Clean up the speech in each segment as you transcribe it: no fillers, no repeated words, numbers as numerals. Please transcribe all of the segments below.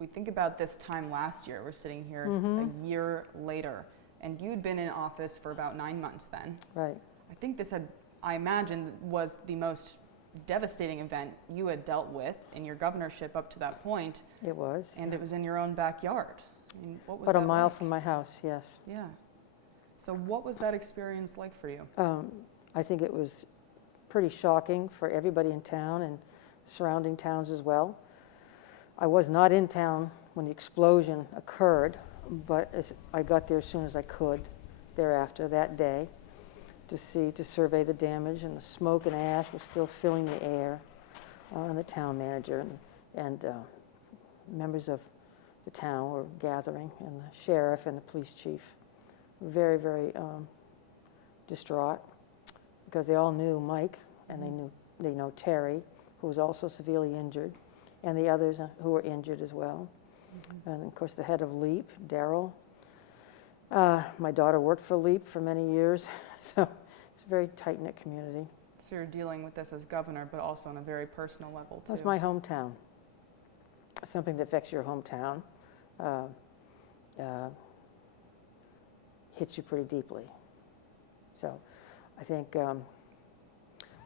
we think about this time last year, we're sitting here a year later, and you'd been in office for about 9 months then. Right. I think this had, I imagine, was the most devastating event you had dealt with in your governorship up to that point. It was. And it was in your own backyard. I mean, what was About that a mile like? from my house, yes. Yeah. So what was that experience like for you? I think it was pretty shocking for everybody in town and surrounding towns as well. I was not in town when the explosion occurred, but I got there as soon as I could thereafter that day to survey the damage, and the smoke and ash was still filling the air. And the town manager and members of the town were gathering, and the sheriff and the police chief were very, very distraught, because they all knew Mike, and they know Terry, who was also severely injured, and the others who were injured as well. And of course the head of LEAP, Daryl. My daughter worked for LEAP for many years, so it's a very tight-knit community. So you're dealing with this as governor, but also on a very personal level too. It's my hometown. Something that affects your hometown hits you pretty deeply. So I think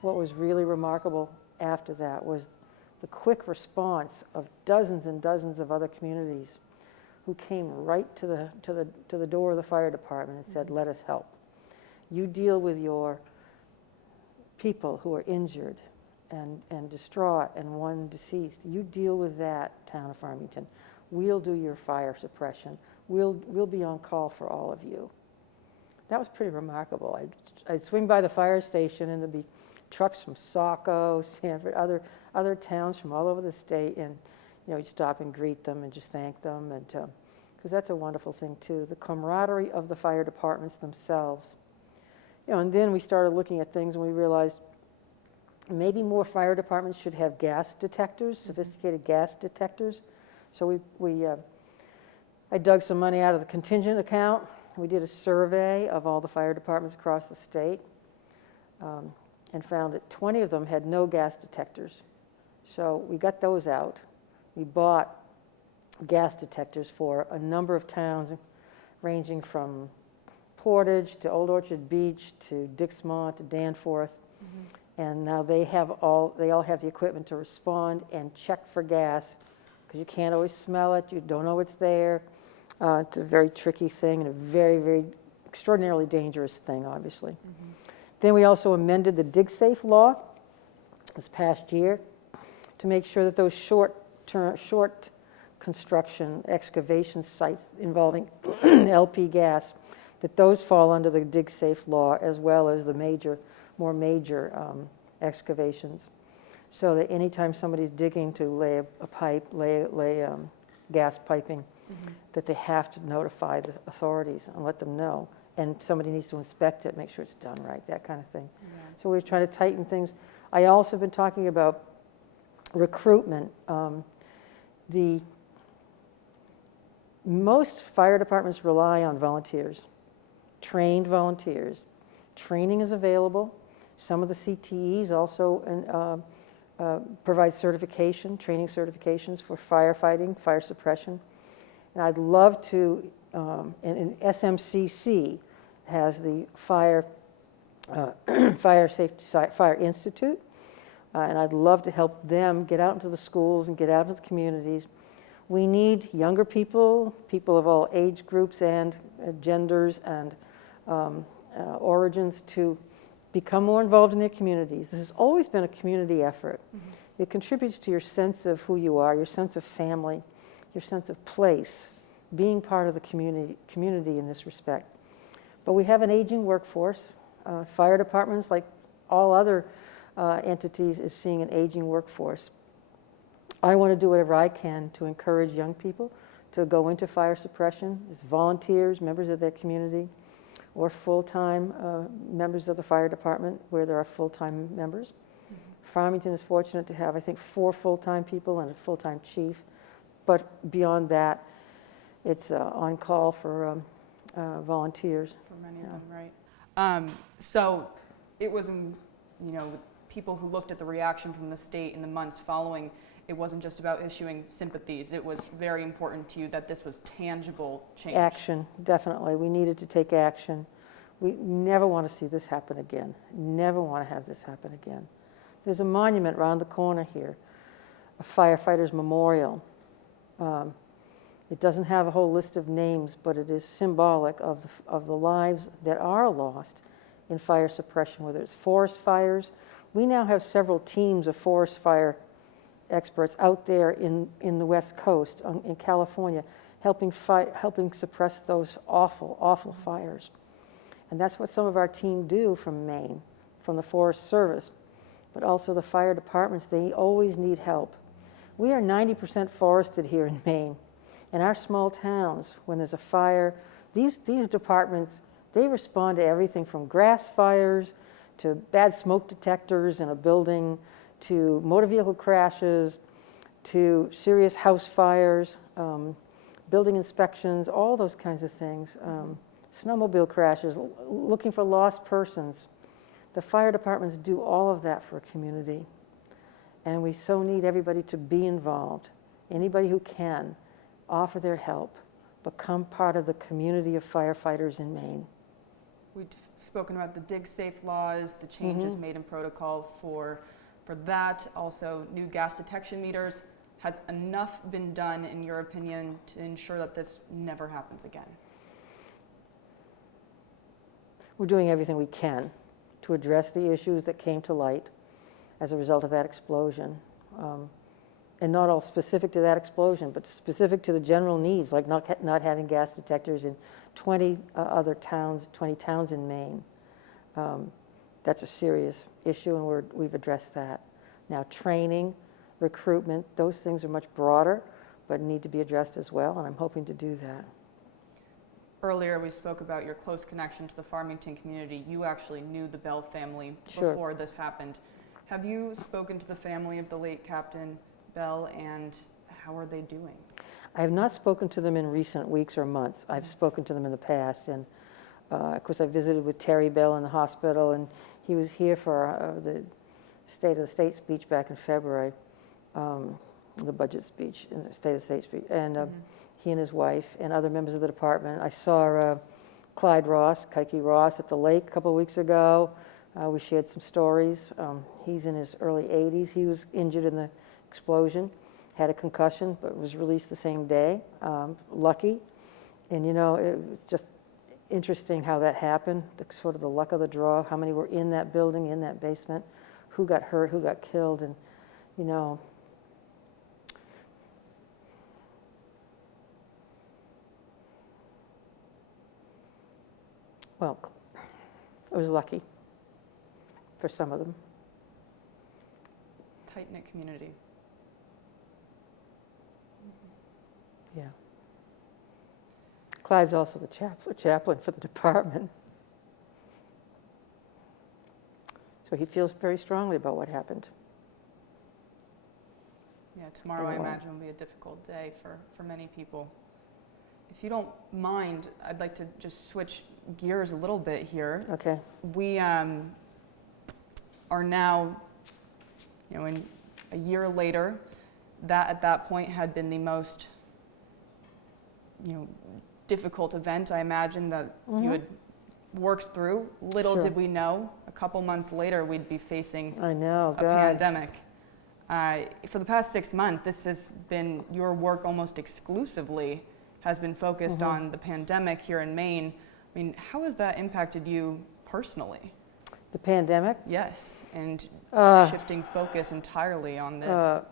what was really remarkable after that was the quick response of dozens and dozens of other communities who came right to the door of the fire department and said, let us help. You deal with your people who are injured and distraught and one deceased. You deal with that, town of Farmington. We'll do your fire suppression. We'll be on call for all of you. That was pretty remarkable. I'd swing by the fire station and there'd be trucks from Saco, Sanford, other towns from all over the state, and you'd stop and greet them and just thank them, and because that's a wonderful thing too, the camaraderie of the fire departments themselves. And then we started looking at things, and we realized maybe more fire departments should have gas detectors, sophisticated gas detectors. So I dug some money out of the contingent account. We did a survey of all the fire departments across the state, and found that 20 of them had no gas detectors. So we got those out. We bought gas detectors for a number of towns, ranging from Portage to Old Orchard Beach to Dixmont to Danforth. And now they all have the equipment to respond and check for gas, because you can't always smell it, you don't know it's there. It's a very tricky thing and a very, very extraordinarily dangerous thing, obviously. Then we also amended the dig-safe law this past year to make sure that those short construction excavation sites involving LP gas, that those fall under the dig-safe law, as well as the more major excavations. So that anytime somebody's digging to lay a pipe, lay gas piping, that they have to notify the authorities and let them know. And somebody needs to inspect it, make sure it's done right, that kind of thing. So we're trying to tighten things. I also have been talking about recruitment. Most fire departments rely on volunteers, trained volunteers. Training is available. Some of the CTEs also provide training certifications for firefighting, fire suppression. And I'd love to, and SMCC has the Fire Institute, and I'd love to help them get out into the schools and get out into the communities. We need younger people, people of all age groups and genders and origins, to become more involved in their communities. This has always been a community effort. It contributes to your sense of who you are, your sense of family, your sense of place, being part of the community in this respect. But we have an aging workforce. Fire departments, like all other entities, is seeing an aging workforce. I want to do whatever I can to encourage young people to go into fire suppression as volunteers, members of their community, or full-time members of the fire department where there are full-time members. Farmington is fortunate to have, I think, 4 full-time people and a full-time chief. But beyond that, it's on call for volunteers. For many of them, right. So it was, people who looked at the reaction from the state in the months following, it wasn't just about issuing sympathies. It was very important to you that this was tangible change. Action, definitely. We needed to take action. We never want to see this happen again. Never want to have this happen again. There's a monument around the corner here, a firefighter's memorial. It doesn't have a whole list of names, but it is symbolic of the lives that are lost in fire suppression, whether it's forest fires. We now have several teams of forest fire experts out there in the West Coast, in California, helping suppress those awful, awful fires. And that's what some of our team do from Maine, from the Forest Service, but also the fire departments. They always need help. We are 90% forested here in Maine. In our small towns, when there's a fire, these departments, they respond to everything from grass fires to bad smoke detectors in a building, to motor vehicle crashes, to serious house fires, building inspections, all those kinds of things, snowmobile crashes, looking for lost persons. The fire departments do all of that for a community. And we so need everybody to be involved. Anybody who can, offer their help, become part of the community of firefighters in Maine. We've spoken about the dig safe laws, the changes made in protocol for that, also new gas detection meters. Has enough been done, in your opinion, to ensure that this never happens again? We're doing everything we can to address the issues that came to light as a result of that explosion. And not all specific to that explosion, but specific to the general needs, like not having gas detectors in 20 other towns, 20 towns in Maine. That's a serious issue, and we've addressed that. Now, training, recruitment, those things are much broader, but need to be addressed as well, and I'm hoping to do that. Earlier, we spoke about your close connection to the Farmington community. You actually knew the Bell family Sure. before this happened. Have you spoken to the family of the late Captain Bell, and how are they doing? I have not spoken to them in recent weeks or months. I've spoken to them in the past, and of course I visited with Terry Bell in the hospital, and he was here for the State of the State speech back in February, the budget speech, in the State of the State speech, and he and his wife and other members of the department. I saw Clyde Ross, Kike Ross, at the lake a couple of weeks ago. We shared some stories. He's in his early 80s. He was injured in the explosion, had a concussion, but was released the same day. Lucky. And it was just interesting how that happened, sort of the luck of the draw, how many were in that building, in that basement, who got hurt, who got killed, and well, it was lucky for some of them. Tight-knit community. Yeah. Clyde's also the chaplain for the department. So he feels very strongly about what happened. Yeah, tomorrow I imagine will be a difficult day for many people. If you don't mind, I'd like to just switch gears a little bit here. Okay. We are now, in a year later, that at that point had been the most, difficult event, I imagine, that you had worked through. Little Sure. did we know, a couple months later, we'd be facing I know, a God. pandemic. For the past 6 months, this has been your work almost exclusively has been focused on the pandemic here in Maine. I mean, how has that impacted you personally? The pandemic? Yes, and shifting focus entirely on this.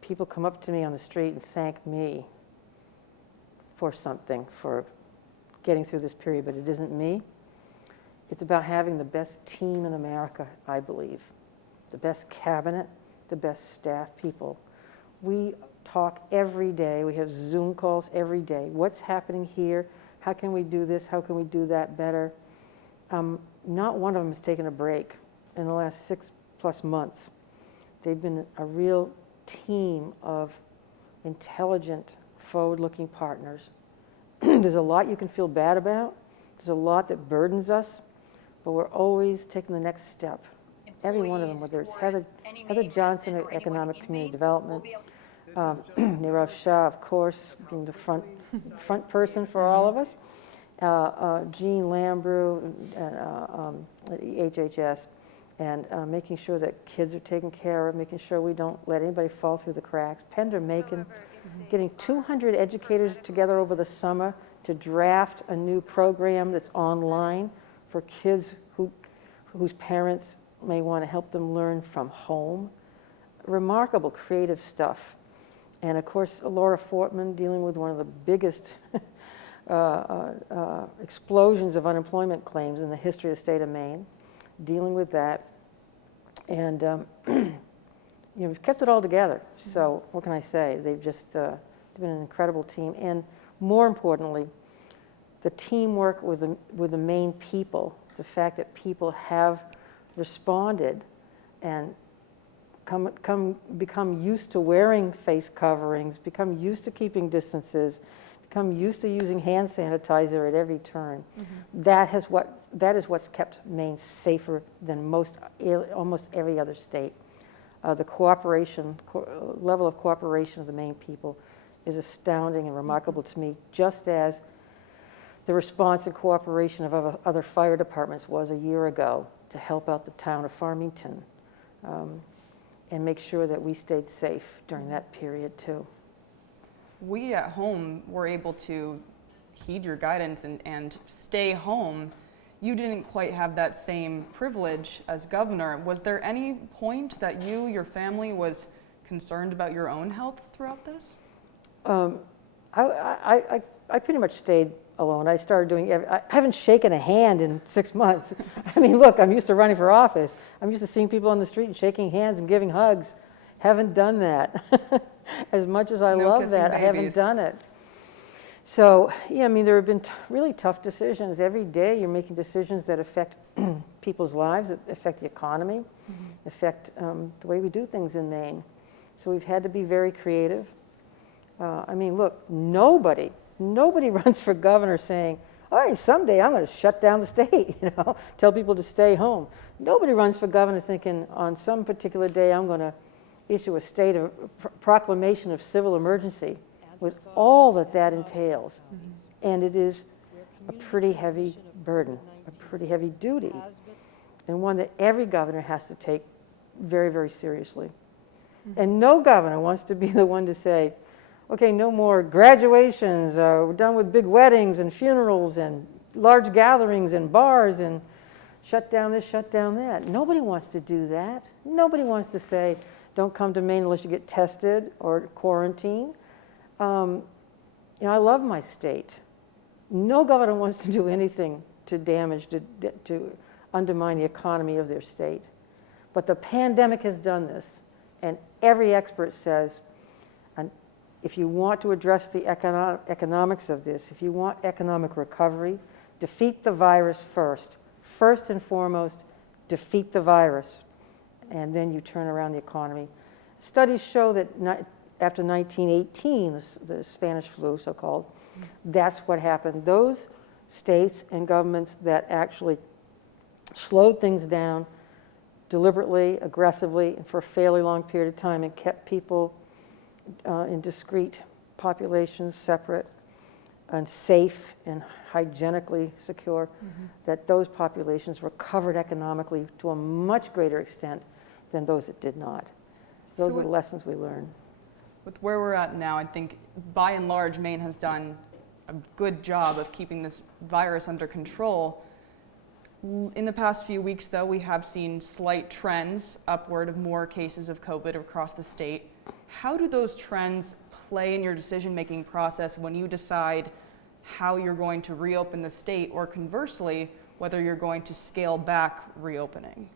People come up to me on the street and thank me for something, for getting through this period, but it isn't me. It's about having the best team in America, I believe. The best cabinet, the best staff people. We talk every day. We have Zoom calls every day. What's happening here? How can we do this? How can we do that better? Not one of them has taken a break in the last 6+ months. They've been a real team of intelligent, forward-looking partners. There's a lot you can feel bad about. There's a lot that burdens us, but we're always taking the next step. It every one of them, whether it's Heather Johnson at Economic Community Development, Nirav Shah, of course, being the front person for all of us, Jean Lambrou at HHS, and making sure that kids are taken care of, making sure we don't let anybody fall through the cracks. Pender Macon, getting 200 educators together over the summer to draft a new program that's online for kids whose parents may want to help them learn from home. Remarkable creative stuff. And of course, Laura Fortman dealing with one of the biggest explosions of unemployment claims in the history of the state of Maine, dealing with that. And we've kept it all together. So what can I say? They've just been an incredible team. And more importantly, the teamwork with the Maine people, the fact that people have responded and become used to wearing face coverings, become used to keeping distances, become used to using hand sanitizer at every turn. That is what's kept Maine safer than almost every other state. The level of cooperation of the Maine people is astounding and remarkable to me, just as the response and cooperation of other fire departments was a year ago to help out the town of Farmington and make sure that we stayed safe during that period too. We at home were able to heed your guidance and stay home. You didn't quite have that same privilege as governor. Was there any point that your family was concerned about your own health throughout this? I pretty much stayed alone. I started doing, I haven't shaken a hand in 6 months. I mean, look, I'm used to running for office. I'm used to seeing people on the street and shaking hands and giving hugs. Haven't done that. As much as I love that, I haven't done it. So, yeah, I mean, there have been really tough decisions. Every day you're making decisions that affect people's lives, that affect the economy, affect the way we do things in Maine. So we've had to be very creative. I mean, look, nobody runs for governor saying, all right, someday I'm going to shut down the state, tell people to stay home. Nobody runs for governor thinking on some particular day I'm going to issue a state of proclamation of civil emergency with all that entails. And it is a pretty heavy burden, a pretty heavy duty, and one that every governor has to take very, very seriously. And no governor wants to be the one to say, okay, no more graduations, we're done with big weddings and funerals and large gatherings and bars and shut down this, shut down that. Nobody wants to do that. Nobody wants to say, don't come to Maine unless you get tested or quarantine. I love my state. No governor wants to do anything to damage, to undermine the economy of their state. But the pandemic has done this, and every expert says, if you want to address the economics of this, if you want economic recovery, defeat the virus first. First and foremost, defeat the virus, and then you turn around the economy. Studies show that after 1918, the Spanish flu, so-called, that's what happened. Those states and governments that actually slowed things down deliberately, aggressively, and for a fairly long period of time and kept people in discrete populations, separate and safe and hygienically secure, that those populations recovered economically to a much greater extent than those that did not. Those are the lessons we learned. With where we're at now, I think by and large, Maine has done a good job of keeping this virus under control. In the past few weeks, though, we have seen slight trends upward of more cases of COVID across the state. How do those trends play in your decision-making process when you decide how you're going to reopen the state, or conversely, whether you're going to scale back reopening?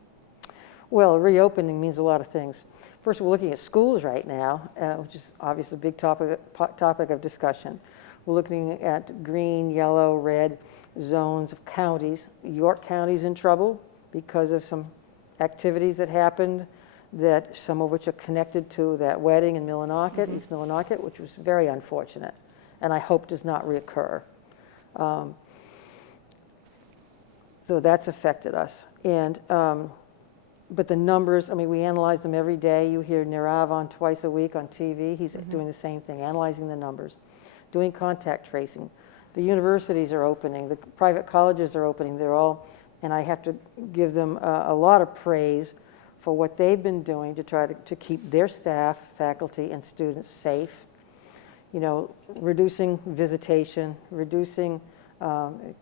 Well, reopening means a lot of things. First, we're looking at schools right now, which is obviously a big topic of discussion. We're looking at green, yellow, red zones of counties. York County's in trouble because of some activities that happened, that some of which are connected to that wedding in Millinocket, East Millinocket, which was very unfortunate, and I hope does not reoccur. So that's affected us. And But the numbers, I mean, we analyze them every day. You hear Nirav on twice a week on TV. He's doing the same thing, analyzing the numbers, doing contact tracing. The universities are opening. The private colleges are opening. They're all, and I have to give them a lot of praise for what they've been doing to try to keep their staff, faculty, and students safe. You know, reducing visitation, reducing,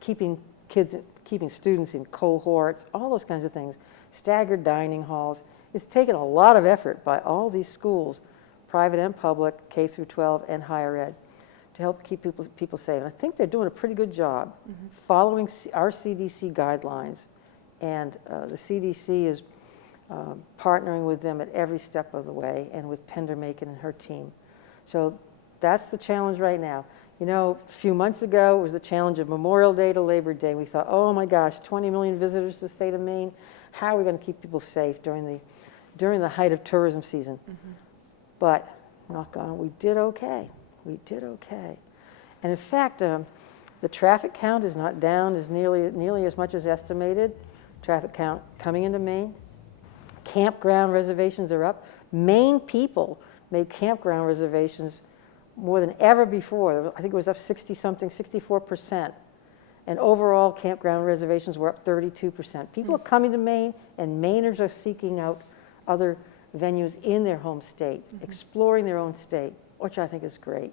keeping students in cohorts, all those kinds of things. Staggered dining halls. It's taken a lot of effort by all these schools, private and public, K through 12 and higher ed, to help keep people safe. And I think they're doing a pretty good job following our CDC guidelines. And the CDC is partnering with them at every step of the way, and with Pender Macon and her team. So that's the challenge right now. You know, a few months ago, it was the challenge of Memorial Day to Labor Day. We thought, oh my gosh, 20 million visitors to the state of Maine. How are we going to keep people safe during the height of tourism season? But, knock on, we did okay. We did okay. And in fact, the traffic count is not down as nearly as much as estimated. Traffic count coming into Maine. Campground reservations are up. Maine people made campground reservations more than ever before. I think it was up 60-something, 64%. And overall, campground reservations were up 32%. People are coming to Maine, and Mainers are seeking out other venues in their home state, exploring their own state, which I think is great.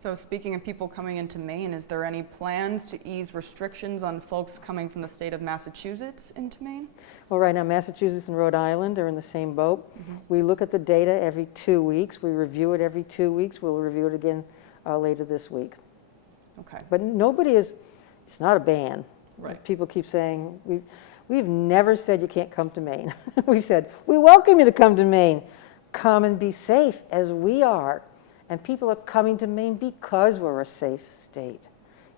So speaking of people coming into Maine, is there any plans to ease restrictions on folks coming from the state of Massachusetts into Maine? Well, right now, Massachusetts and Rhode Island are in the same boat. We look at the data every 2 weeks. We review it every 2 weeks. We'll review it again later this week. Okay. But nobody is, it's not a ban. Right. People keep saying, we've never said you can't come to Maine. We've said, we welcome you to come to Maine. Come and be safe as we are. And people are coming to Maine because we're a safe state.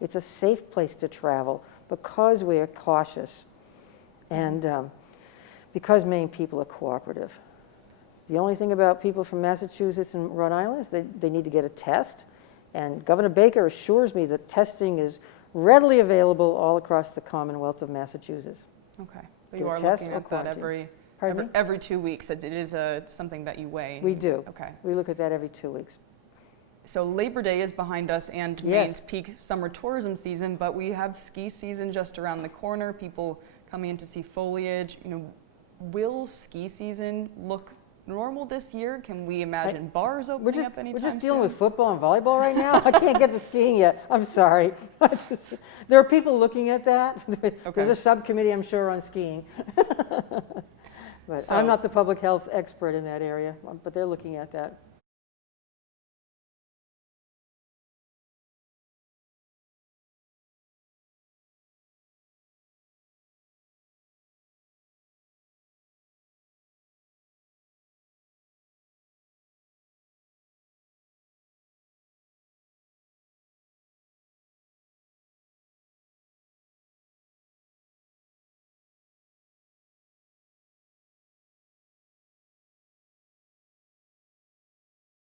It's a safe place to travel because we are cautious and because Maine people are cooperative. The only thing about people from Massachusetts and Rhode Island is they need to get a test. And Governor Baker assures me that testing is readily available all across the Commonwealth of Massachusetts. Okay. But Get you a are test looking or at that quarantine. every 2 weeks. It is something that you weigh. We do. Okay. We look at that every 2 weeks. So Labor Day is behind us and Yes. Maine's peak summer tourism season, but we have ski season just around the corner, people coming in to see foliage. You know, will ski season look normal this year? Can we imagine bars opening up anytime soon? We're just dealing with football and volleyball right now. I can't get to skiing yet. I'm sorry. There are people looking at that. There's a subcommittee, I'm sure, on skiing. But I'm not the public health expert in that area, but they're looking at that.